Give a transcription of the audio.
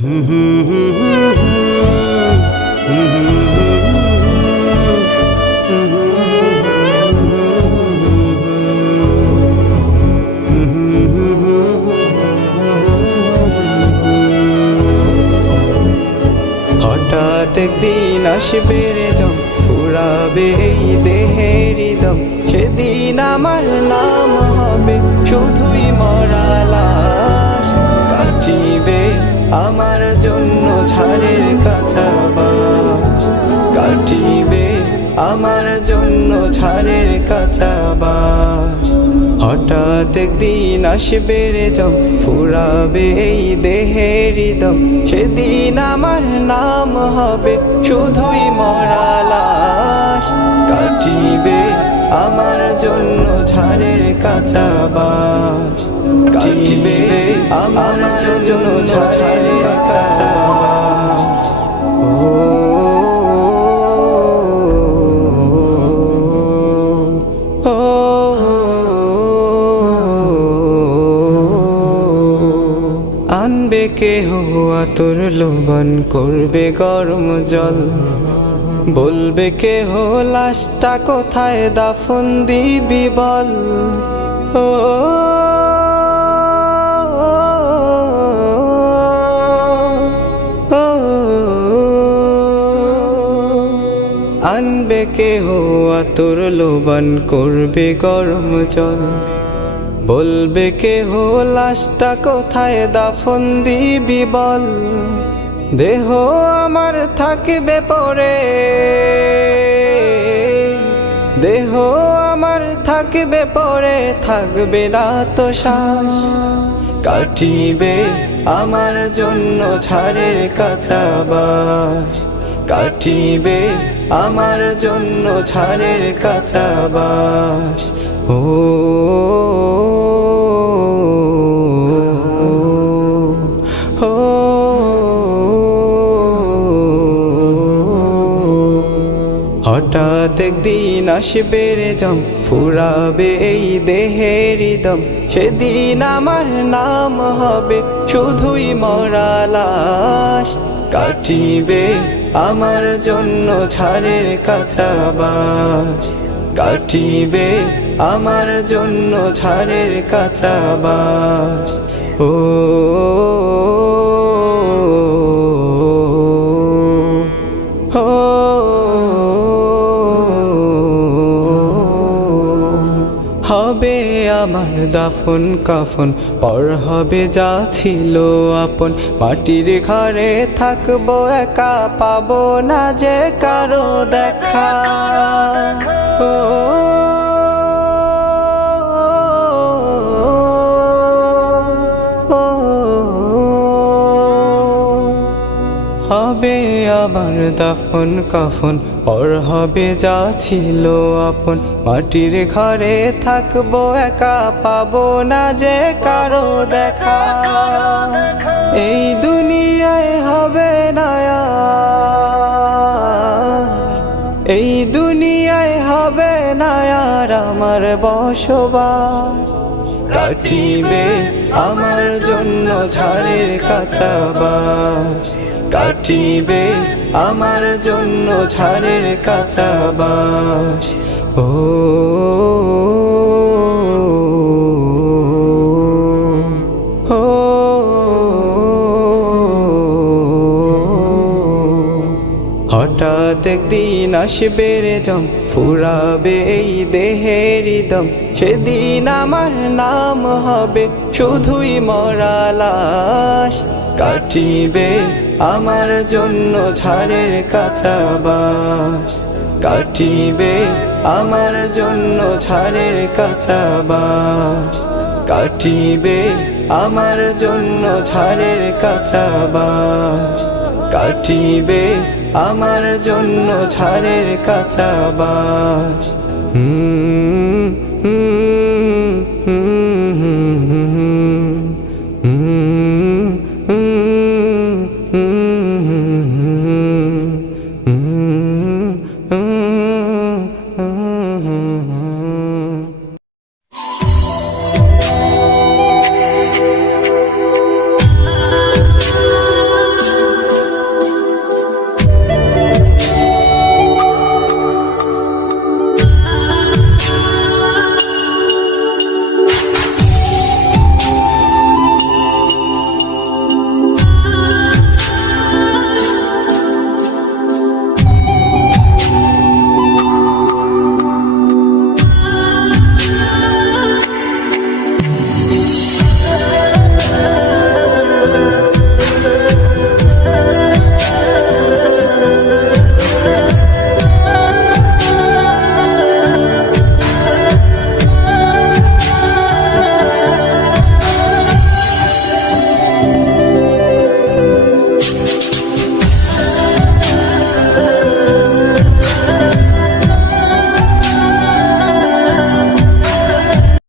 হঠাৎ একদিন আসবে রে যম, ফুরাবে এই দেহের দম। সেদিন আমার নাম হবে শুধুই মরা লাশ। কাটিবে আমার জন্য ঝাড়ের কাছা বাস, কাটিবে আমার জন্য ঝাড়ের কাছা বাস। হঠাৎ একদিন আসবে রে যম, ফুরাবে এই দেহের দম। সেদিন আমার নাম হবে শুধুই মরা লাশ। কাটিবে আমার জন্য ঝাড়ের কাছা বাস, কাটিবে আমার জন্য ঝাড়ের কাছা বাস। আনবে কেহ আতর লোবন, করবে গরম জল। বলবে কেহ লাশটা কোথায় দাফন দিবি বল। ও আনবে কেহ আতর লোবন, করবে গরম জল। বলবে কেহ লাশটা কোথায় দাফন দিবি বল। দেহ আমার থাকবে পরে, দেহ আমার থাকবে পরে, থাকবে না তো শ্বাস। কাটিবে আমার জন্য ঝাড়ের কাছা বাস, কাটিবে আমার জন্য ঝাড়ের কাছা বাস। ও হঠাৎ একদিন আসবে রে যম, ফুরাবে এই দেহের দম। সেদিন আমার নাম হবে শুধুই মরা লাশ। কাটিবে আমার জন্য ঝাড়ের কাছা বাস, কাটিবে আমার জন্য ঝাড়ের কাছা বাস। ও হবে আমার দাফন কাফন, পর হবে যা ছিল আপন। মাটির ঘরে থাকবো একা, পাবো না যে কারো দেখা। ও হবে আমার দাফন কাফন, পর হবে যা ছিল আপন। মাটির ঘরে থাকবো একা, পাবো না যে কারো দেখা। এই দুনিয়ায় হবে না আর, এই দুনিয়ায় হবে না আর আমার বসবাস। কাটিবে আমার জন্য ঝাড়ের কাছা বাস, কাটিবে আমার জন্য ঝাড়ের কাছা বাস। ও হঠাৎ একদিন আসবে রে যম, ফুরাবে এই দেহের দম। সেদিন আমার নাম হবে শুধুই মরা লাশ। কাটিবে আমার জন্য ঝাড়ের কাছা বাস, কাটিবে আমার জন্য ঝাড়ের কাছা বাস। কাটিবে আমার জন্য ঝাড়ের কাছা বাস, কাটিবে আমার জন্য ঝাড়ের কাছা বাস।